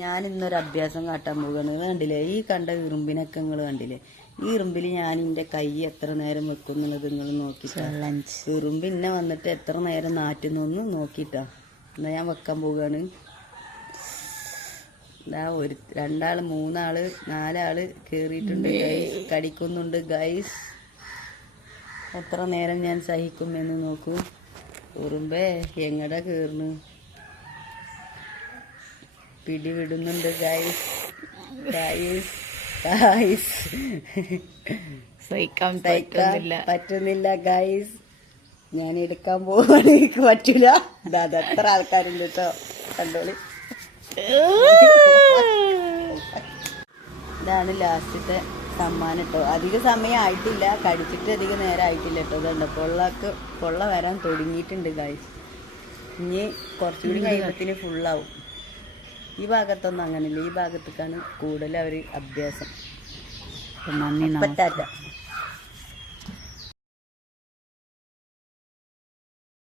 ഞാൻ ഇന്നൊരു അഭ്യാസം കാട്ടാൻ പോകുകയാണ്. കണ്ടില്ലേ, ഈ കണ്ട ഇറുമ്പിനൊക്കെ നിങ്ങൾ കണ്ടില്ലേ? ഈ ഇറുമ്പിൽ ഞാൻ എൻ്റെ കൈ എത്ര നേരം വെക്കും എന്നുള്ളത് നിങ്ങൾ നോക്കിട്ടാ. ഇറുമ്പ് ഇന്നെ വന്നിട്ട് എത്ര നേരം നാറ്റുന്നൊന്ന് നോക്കിട്ടാ. എന്നാ ഞാൻ വെക്കാൻ പോവുകയാണ്. ഇതാ ഒരു 2 ആള് 3 ആള് 4 ആള് കേറിയിട്ടുണ്ട് ഗൈസ്, കടിക്കുന്നുണ്ട് ഗൈസ്. എത്ര നേരം ഞാൻ സഹിക്കുമെന്ന് നോക്കൂ. ഉറുമ്പേ എങ്ങടാ കേറുന്നു? പിടിവിടുന്നുണ്ട് ഗൈസ്. സഹിക്കാൻ പറ്റുന്നില്ല ഗൈസ്. ഞാൻ എടുക്കാൻ പോവാണ്, എനിക്ക് പറ്റൂല. അത് എത്ര ആൾക്കാരുണ്ട് കേട്ടോ, കണ്ടോളി. ഇതാണ് ലാസ്റ്റത്തെ സമ്മാനം കേട്ടോ. അധികം സമയം ആയിട്ടില്ല, കടിച്ചിട്ട് അധികം നേരം ആയിട്ടില്ല കേട്ടോ. ഇതുണ്ട് പൊള്ള വരാൻ തുടങ്ങിയിട്ടുണ്ട് ഗൈസ്. ഇനി കുറച്ചുകൂടി കഴിയുമ്പത്തിന് ഫുള്ളാവും. ഈ ഭാഗത്തൊന്നും അങ്ങനെയില്ല, ഈ ഭാഗത്തേക്കാണ് കൂടുതൽ അവർ അഭ്യാസം. നന്ദി. ടാറ്റ.